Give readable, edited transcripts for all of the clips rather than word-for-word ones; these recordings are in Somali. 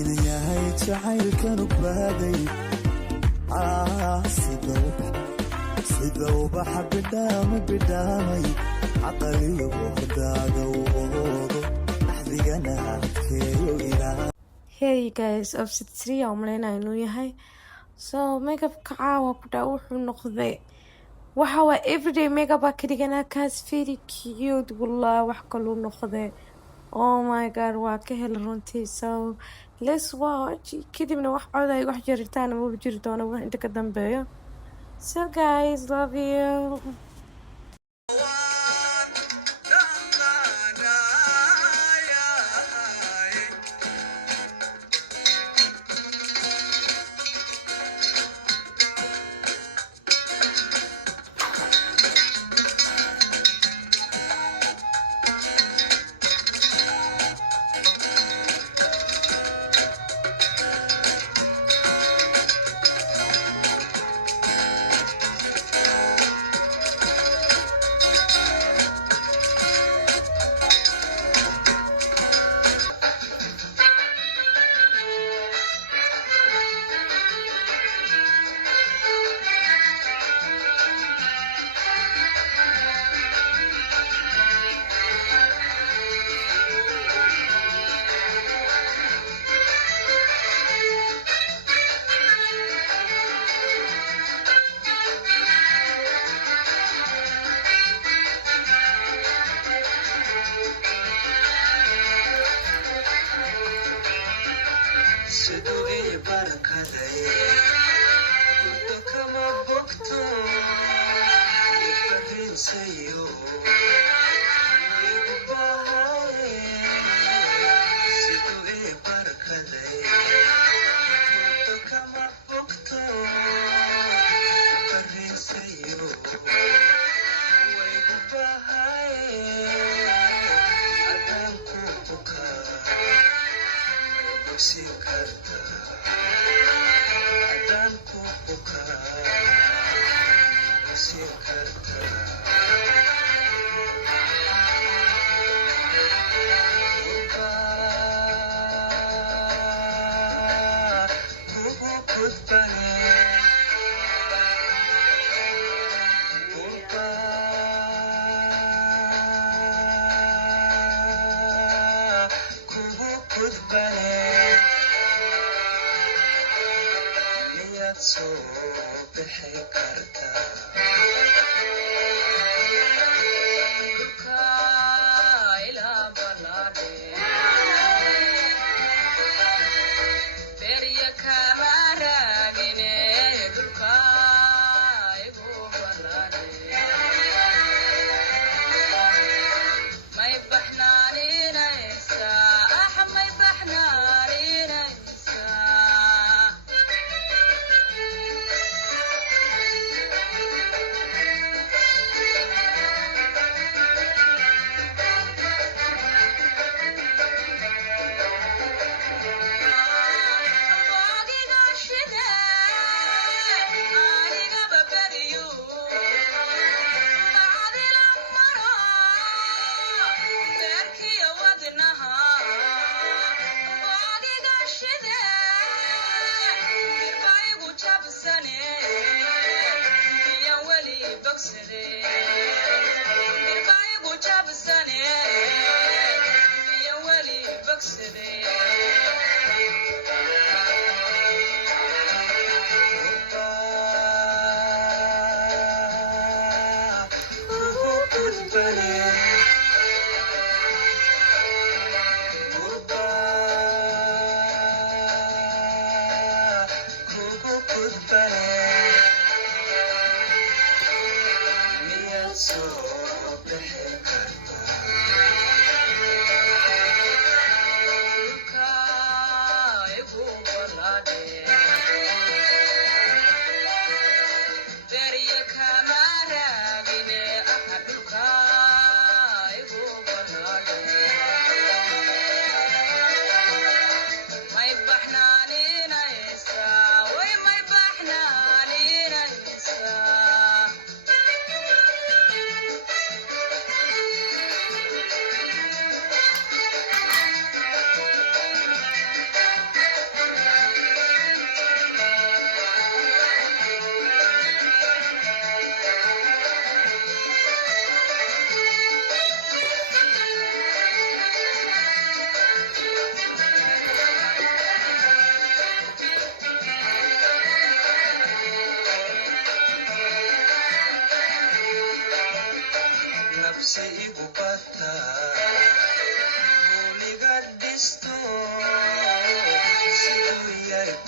inayahay jacaylkanu baaday sida ubaxa bidhaamay caqaliyo waqdaaga woodo axdigana adkeeyo ilaa. Hey guys, Offset 3 aan umaleynaya inuu yahay. So makeup-ka caawa ku dhaa wuxuu noqday waxa waa everyday makeup ka dhiganaa kaas very cute wallahi wax kaluu noqday. Oh my god waa ka hel runtii. So let's watch kadibna wax codaya wax jiritaan ma jiri doona wax inta ka dambeeyo. So guys, love you.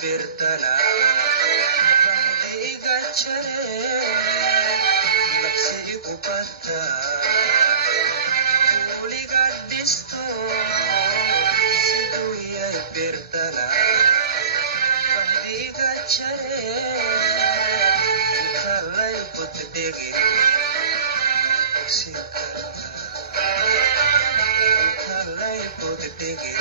birdana bahdiga jare nafsigu bata kuliga dhisto siduu yahay birdana bahdiga jare intalay buddhigi intalay buddhigi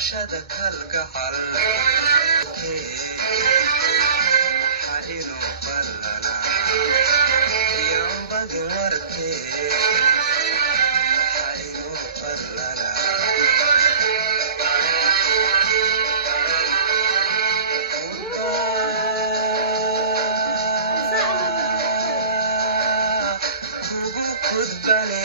bulshada kalgacal xariinu ballana yambagi warkee xariinu ballana kugu kudbane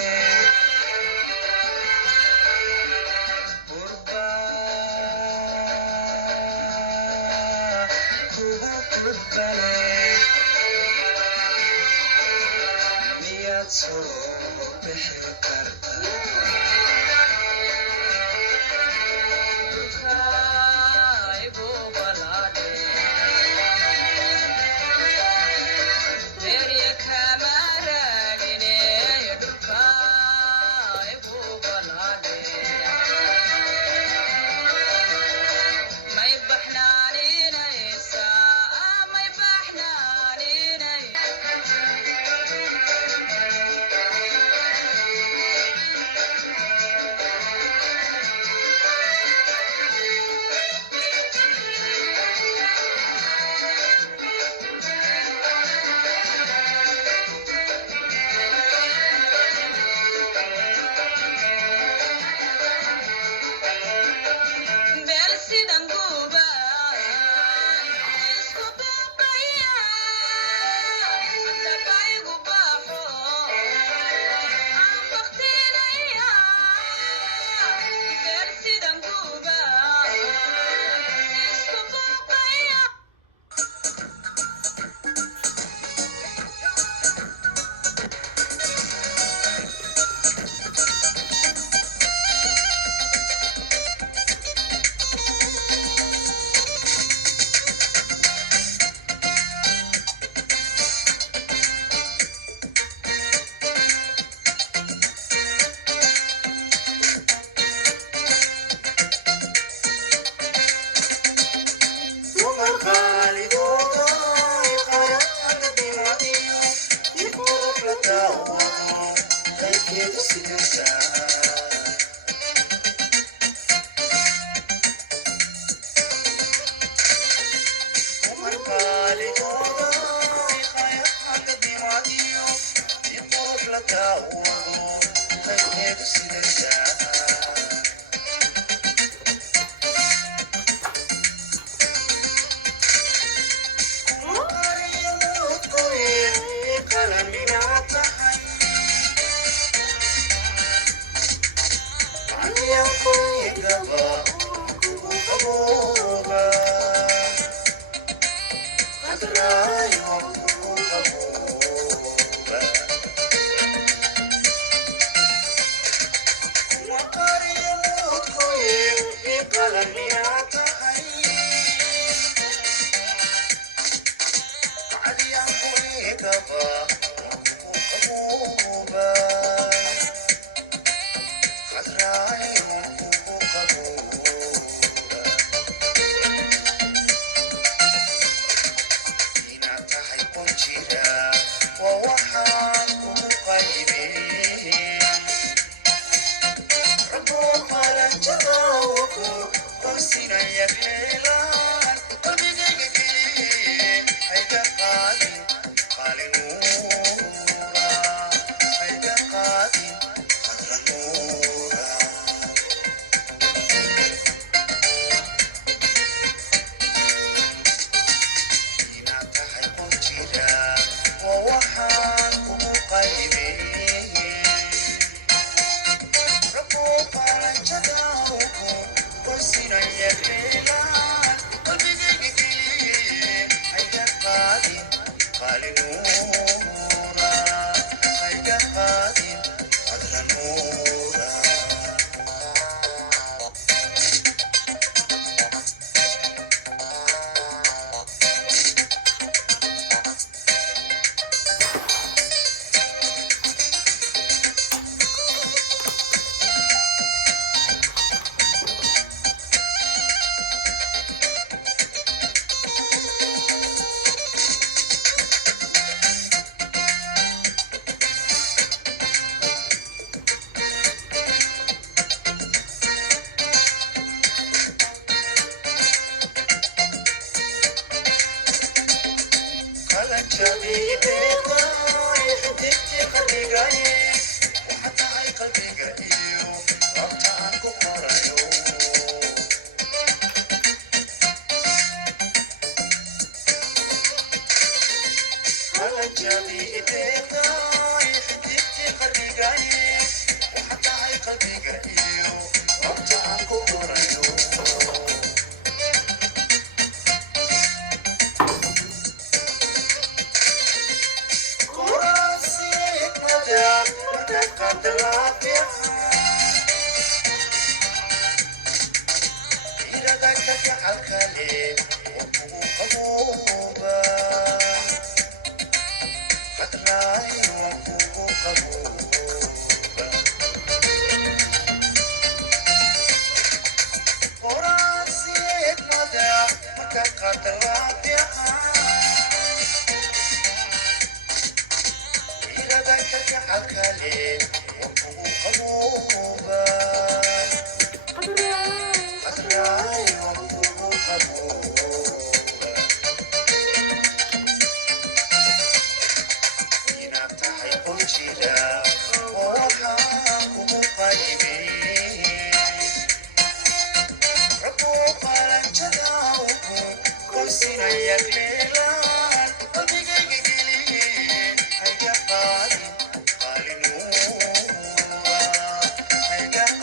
I got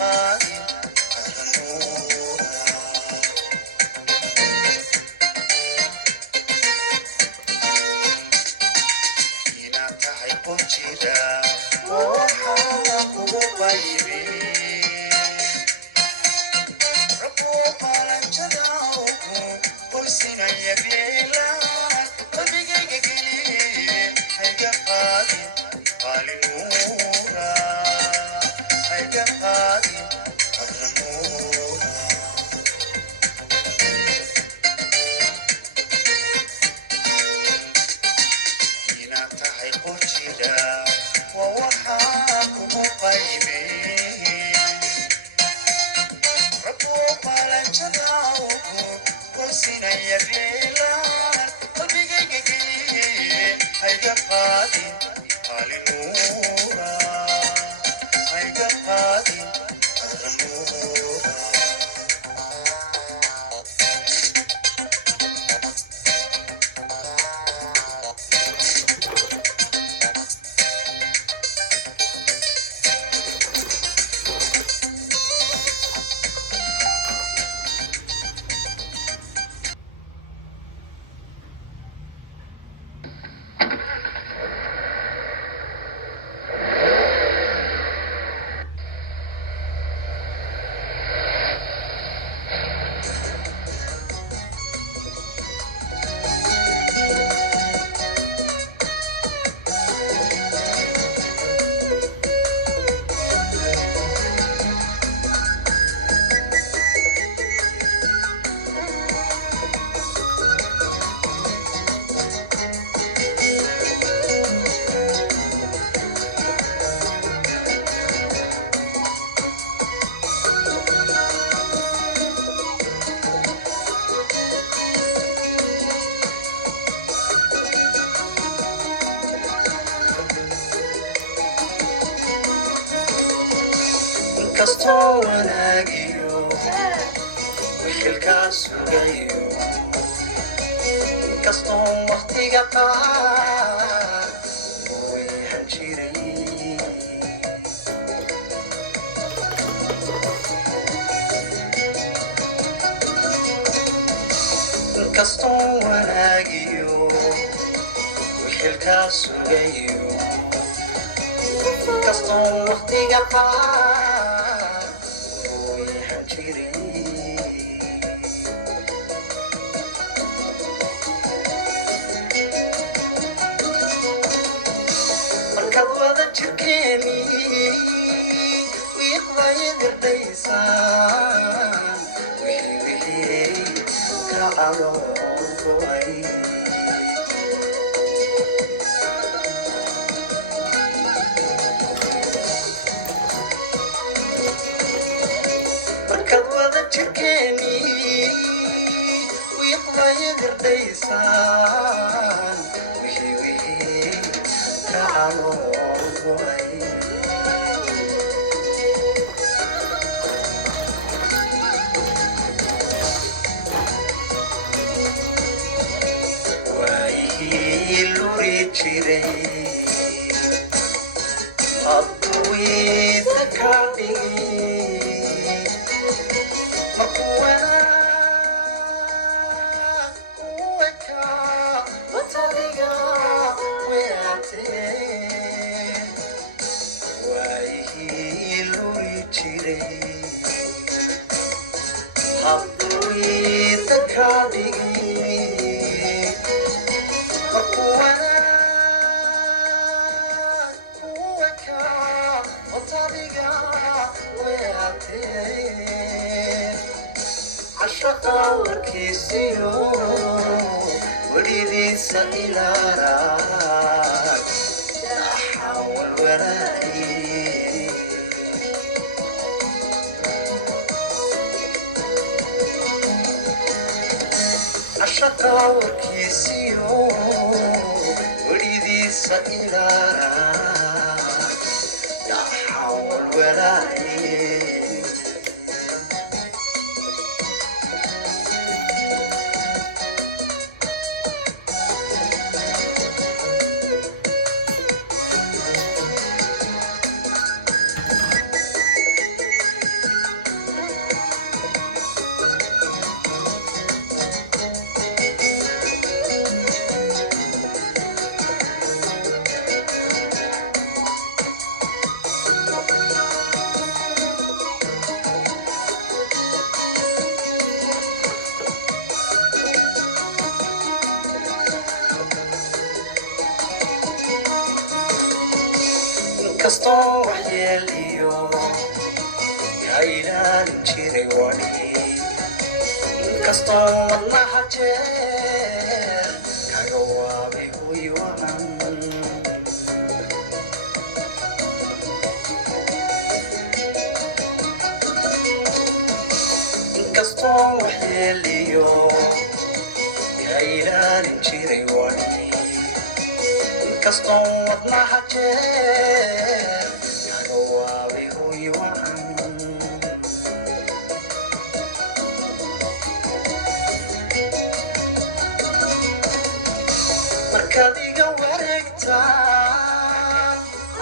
Inkastoo wanaagiyo wixilkaa sugayo inkastoo waqtiga qaar weehan jiray inkastoo wanaagiyo wixilkaa sugayo inkastoo waqtiga qaar weehan jiray markaad wada jirkeeni wiiqday gardaysaan wixii ka caloogoay markaad wada jirkeeni wiiqday gardaysaan wixii ka caloogoay waayihii luri jiray hadduwiida ka dhigi markuu wanaag u ekaa wataniga weatee waayihii luri jiray hadduwiida ka dhigi markuu wanaag u ekaa wataniga weatee cashaqa warkiisiyo welidiisa ilaaraag naxawal walaa'i cashaqa warkiisiyo welidiisa ilaaraag naxawal walaa'i inkastoo waxyeeliyo yaa ilaalin jiray wali inkastoo wadnaha jeer kaga waabay huy wacan inkastoo waxyeeliyo ilaalin jiray wani inkastoo wadnaha jeer kaga waabay hooy wacan markaad iga wareegtaan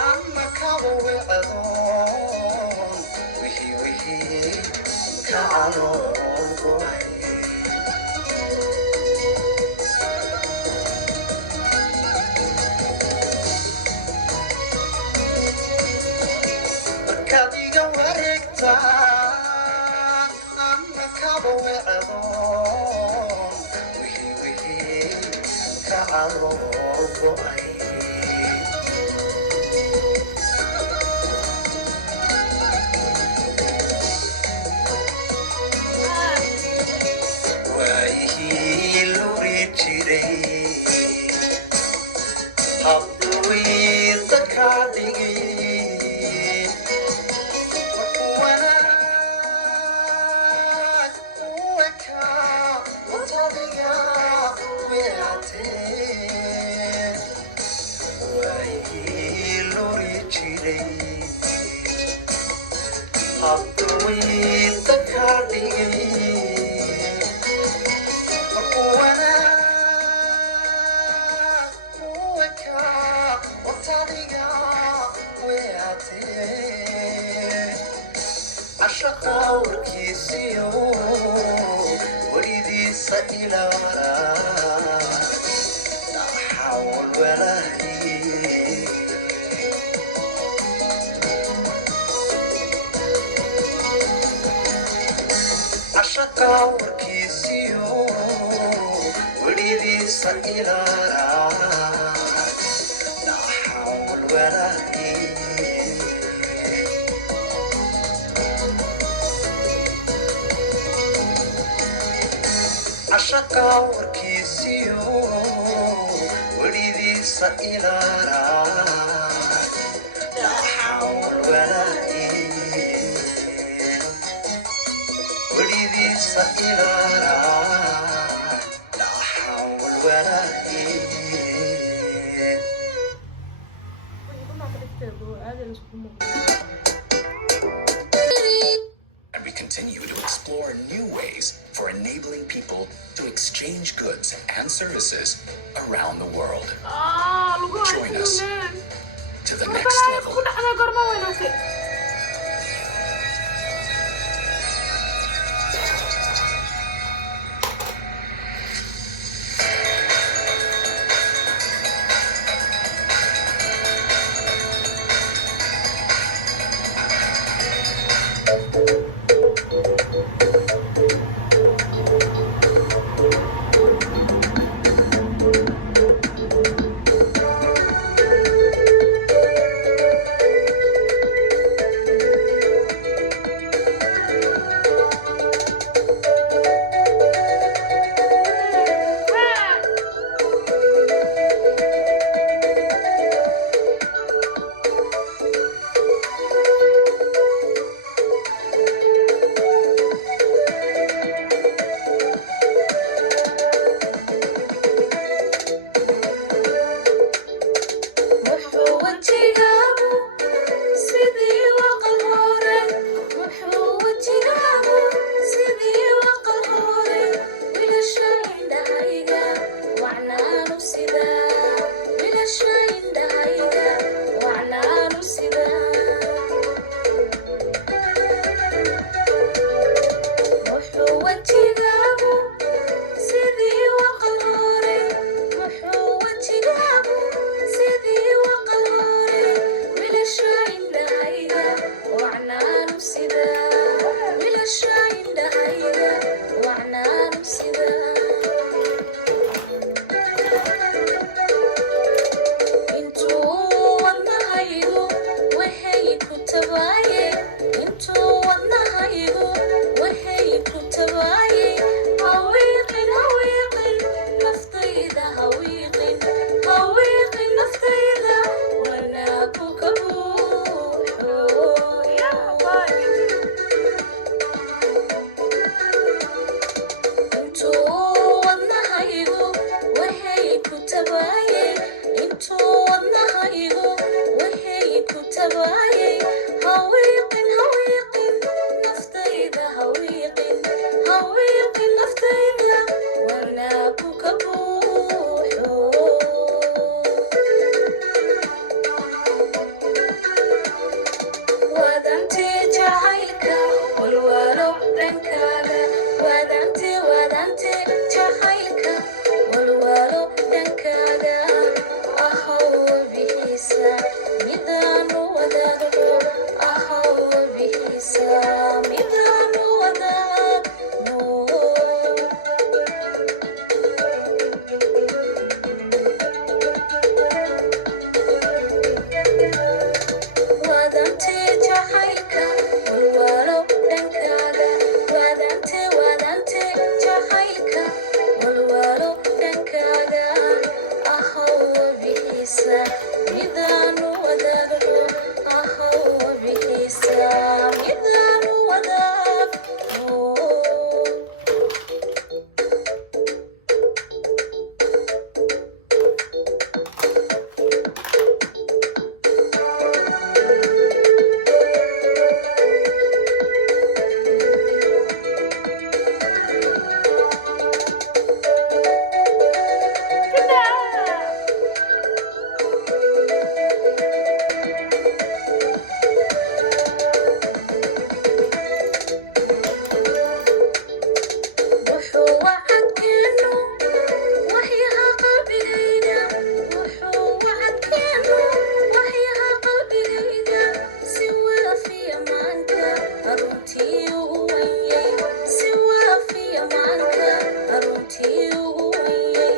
ama kaba wecdoon wixii ka calool go'ay markaad iga wareegtaan ama kaba wecdoon wixii ka calool go'ay waayihii luri jiray habdawii dadka dhigay markuu wanaag u ekaa watadiga weatee waayihii luri jiray habdawii dadka dhigay markuu wanaag u ekaa watadiga weatee cashaqa warkiisiyo welidiisa ilaara dhaxawal walaahi cashaqa warkiisiyo welidiisa ilaara dhaxawal walaahi cashaqa warkiisiyo welidiisa ilaara dhaxawal walaahi welidiisa ilaara dhaxawal walaahi And we continue to explore new ways for enabling people to exchange goods and services around the world. Join us to the next level. dhankaaga waadante waadante jacaylka walwalo dhankaaga ahow wabihiisa midaanu wadaagno ahow wabihiisa midaanu wadaagno waadante jacaylka walwalo dhankaaga waadante waadante jacaylka walwalo dhankaaga ahow wabihiisa midaanu wadaagno ahow wabihiisa midaanu wadaagno wuxuu wacadkeenu waxyaha qalbigayga wuxuu wacadkeenu waxyaha qalbigayga si waafiya maanka runtii ugu wanyay si waafiya maanka runtii ugu wanyay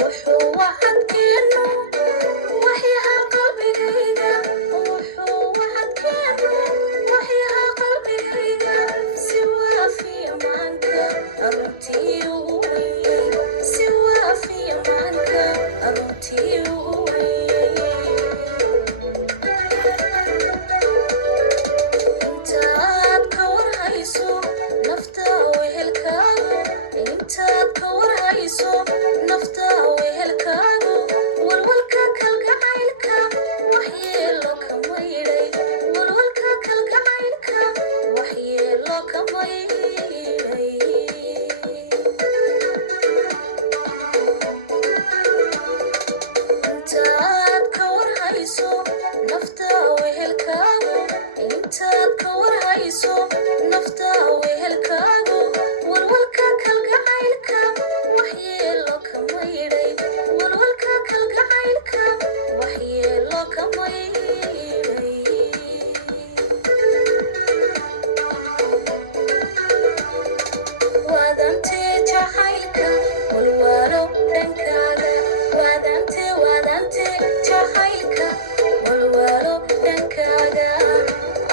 wuxuu wacadkeenu waxyaha qalbigayga wuxuu wacadkeenu waxyaha qalbigayga si waafiya maanka runtii ugu wanyay si waafiya maanka runtii ugu wanyay intaad ka warhayso nafta wehelkaagu intaad ka warhayso nafta wehelkaagu walwalka kalgacaylka waxyeelo kama yidhay walwalka kalgacaylka waxyeelo kama yidhay intaad ka warhayso nafta wehelkaagu intaad ka warhayso nafta wehelkaagu walwalka kalgacaylka waxyeelo kama yidhay walwalka kalgacaylka waxyeelo kama yidhay waadante jacaylka walwalo dhankaaga waadante waadante jacaylka walwalo dhankaaga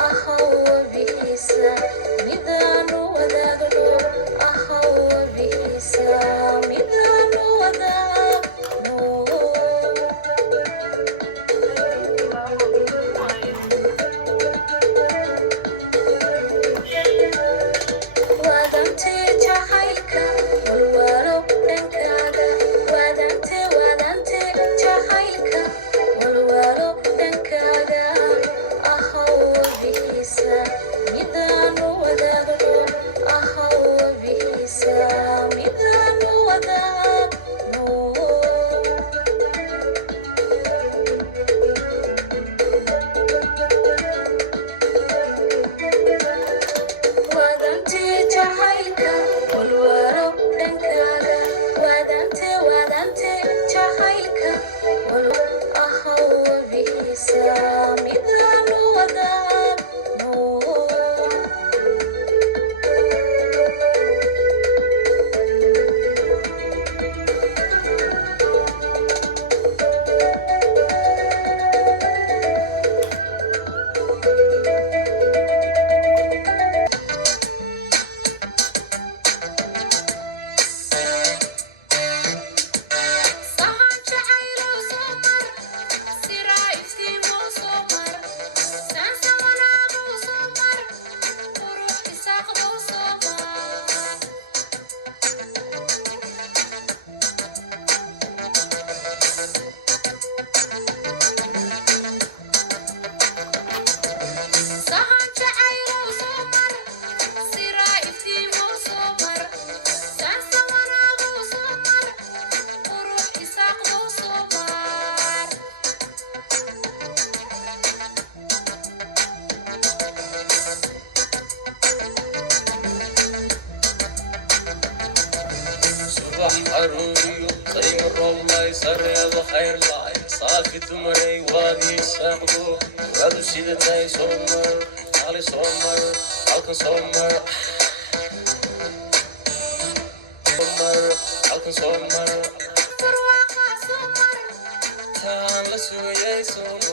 ahow wabi حروريو طيب الرملة سريض خير لاي صافي تمري وادي ساقدو وادو سيدتاي سومر علي سومر halkan soomar halkan soomar taan la sugayay soomar